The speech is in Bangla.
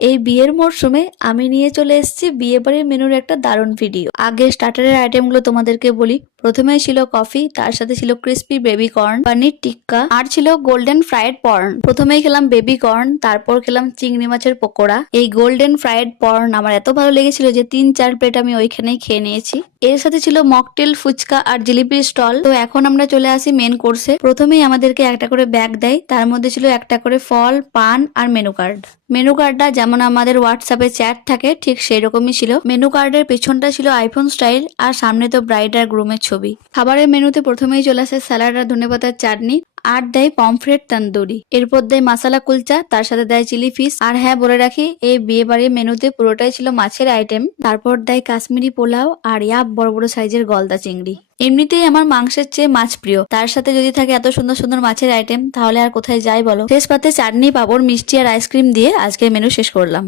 এই বিয়ের মরশুমে আমি নিয়ে চলে এসেছি বিয়ে বাড়ির মেনুর একটা দারুণ ভিডিও। আগে স্টার্টারের আইটেমগুলো তোমাদেরকে বলি। প্রথমে ছিল কফি, তার সাথে ছিল crispy baby corn, paneer tikka আর ছিল গোল্ডেন ফ্রাইড পর্ন। প্রথমেই খেলাম বেবি কর্ন, তারপর খেলাম চিংড়ি মাছের পকোড়া। এই গোল্ডেন ফ্রাইড পর্ন আমার এত ভালো লেগেছিল যে 3-4 প্লেট আমি ওইখানেই খেয়ে নিয়েছি। এর সাথে ছিল মকটেল, ফুচকা আর জিলিপির স্টল। তো এখন আমরা চলে আসি মেন কোর্সে। প্রথমেই আমাদেরকে একটা করে ব্যাগ দেয়, তার মধ্যে ছিল একটা করে ফল, পান আর মেনু কার্ড। মেনু কার্ডটা যেমন আমাদের হোয়াটসঅ্যাপে চ্যাট থাকে ঠিক সেই রকমই ছিল। মেনু কার্ডের পেছনটা ছিল আইফোন স্টাইল আর সামনে তো ব্রাইড আর গ্রুমের ছবি। খাবারের মেনুতে প্রথমেই চলে আসে স্যালাড আর ধনেপাতার চাটনি, আর দেয় পমফ্রেট তন্দুরি। এরপর দেয় মাসালা কুলচা, তার সাথে দেয় চিলি ফিশ। আর হ্যাঁ, বলে রাখি এই বিয়ে বাড়ির মেনুতে পুরোটাই ছিল মাছের আইটেম। তারপর দেয় কাশ্মীরি পোলাও আর বড় বড় সাইজের গলদা চিংড়ি। এমনিতেই আমার মাংসের চেয়ে মাছ প্রিয়, তার সাথে যদি থাকে এত সুন্দর সুন্দর মাছের আইটেম তাহলে আর কোথায় যাই বলো। শেষ পাতে চাটনি, পাঁপড়, মিষ্টি আর আইসক্রিম দিয়ে আজকের মেনু শেষ করলাম।